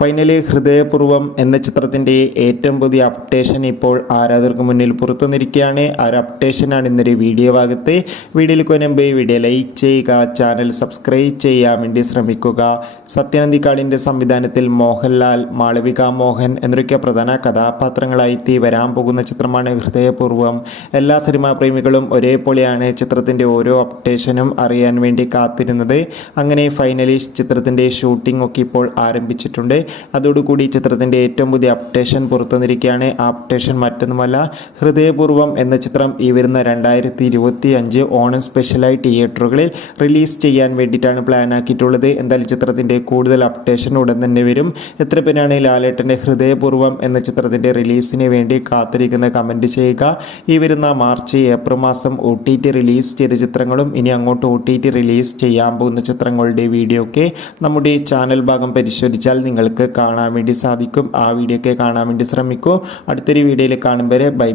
Finally ഹൃദയപൂർവ്വം എന്ന ചിത്രത്തിൻ്റെ ഏറ്റവും പുതിയ അപ്ഡേഷൻ ഇപ്പോൾ ആരാധകർക്ക് മുന്നിൽ പുറത്തുവന്നിരിക്കുകയാണ്. ആ ഒരു അപ്ഡേഷനാണ് ഇന്നൊരു വീഡിയോ ഭാഗത്ത്. വീഡിയോയിൽ മുൻപ് വീഡിയോ ലൈക്ക് ചെയ്യുക, ചാനൽ സബ്സ്ക്രൈബ് ചെയ്യാൻ വേണ്ടി ശ്രമിക്കുക. സത്യനന്ദിക്കാടിൻ്റെ സംവിധാനത്തിൽ മോഹൻലാൽ, മാളവിക മോഹൻ എന്നൊക്കെ പ്രധാന കഥാപാത്രങ്ങളായി വരാൻ പോകുന്ന ചിത്രമാണ് ഹൃദയപൂർവ്വം. എല്ലാ സിനിമാ പ്രേമികളും ഒരേപോലെയാണ് ചിത്രത്തിൻ്റെ ഓരോ അപ്ഡേഷനും അറിയാൻ വേണ്ടി കാത്തിരുന്നത്. അങ്ങനെ ഫൈനലി ചിത്രത്തിൻ്റെ ഷൂട്ടിംഗ് ഒക്കെ ഇപ്പോൾ ആരംഭിച്ചിട്ടുണ്ട്. അതോടുകൂടി ചിത്രത്തിൻ്റെ ഏറ്റവും പുതിയ അപ്ഡേഷൻ പുറത്തുവന്നിരിക്കുകയാണ്. ആ അപ്ഡേഷൻ മറ്റൊന്നുമല്ല, ഹൃദയപൂർവ്വം എന്ന ചിത്രം ഈ വരുന്ന 2025 ഓണം സ്പെഷ്യലായി തിയേറ്ററുകളിൽ റിലീസ് ചെയ്യാൻ വേണ്ടിയിട്ടാണ് പ്ലാൻ ആക്കിയിട്ടുള്ളത്. എന്തായാലും ചിത്രത്തിൻ്റെ കൂടുതൽ അപ്ഡേഷൻ ഉടൻ തന്നെ വരും. എത്ര പേരാണ് ലാലേട്ടൻ്റെ ഹൃദയപൂർവ്വം എന്ന ചിത്രത്തിൻ്റെ റിലീസിന് വേണ്ടി കാത്തിരിക്കുന്ന കമൻറ്റ് ചെയ്യുക. ഈ വരുന്ന മാർച്ച് ഏപ്രിൽ മാസം OTT റിലീസ് ചെയ്ത ചിത്രങ്ങളും ഇനി അങ്ങോട്ട് OTT റിലീസ് ചെയ്യാൻ പോകുന്ന ചിത്രങ്ങളുടെ വീഡിയോ ഒക്കെ നമ്മുടെ ചാനൽ ഭാഗം പരിശോധിച്ചാൽ നിങ്ങൾക്ക് കാണാൻ വേണ്ടി സാധിക്കും. ആ വീഡിയോ ഒക്കെ കാണാൻ വേണ്ടി ശ്രമിക്കൂ. അടുത്തൊരു വീഡിയോയിൽ കാണും വരെ ബൈ.